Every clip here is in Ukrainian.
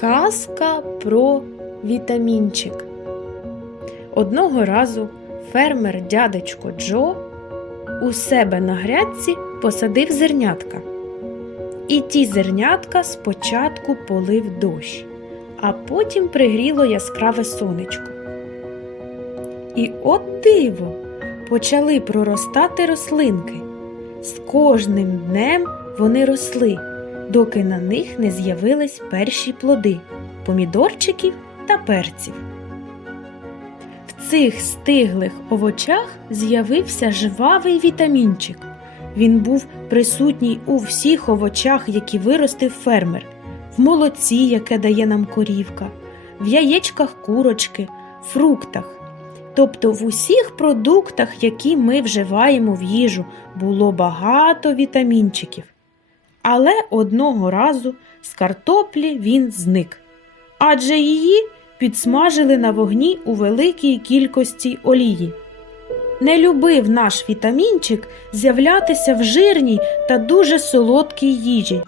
Казка про вітамінчик. Одного разу фермер дядечко Джо у себе на грядці посадив зернятка. І ті зернятка спочатку полив дощ, а потім пригріло яскраве сонечко. І от диво! Почали проростати рослинки. З кожним днем вони росли, доки на них не з'явились перші плоди помідорчиків та перців. В цих стиглих овочах з'явився жвавий вітамінчик. Він був присутній у всіх овочах, які виростив фермер, в молоці, яке дає нам корівка, в яєчках курочки, фруктах. Тобто в усіх продуктах, які ми вживаємо в їжу, було багато вітамінчиків. Але одного разу з картоплі він зник, адже її підсмажили на вогні у великій кількості олії. Не любив наш вітамінчик з'являтися в жирній та дуже солодкій їжі.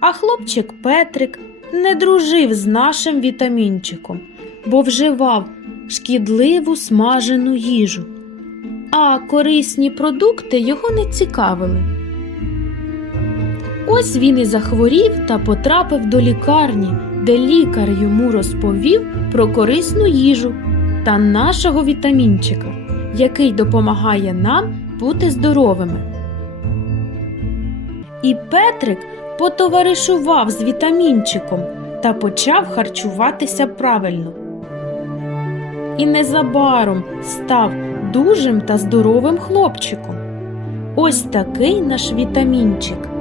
А хлопчик Петрик не дружив з нашим вітамінчиком, бо вживав шкідливу смажену їжу, а корисні продукти його не цікавили. Ось він і захворів та потрапив до лікарні, де лікар йому розповів про корисну їжу та нашого вітамінчика, який допомагає нам бути здоровими. І Петрик потоваришував з вітамінчиком та почав харчуватися правильно. І незабаром став дужим та здоровим хлопчиком. Ось такий наш вітамінчик.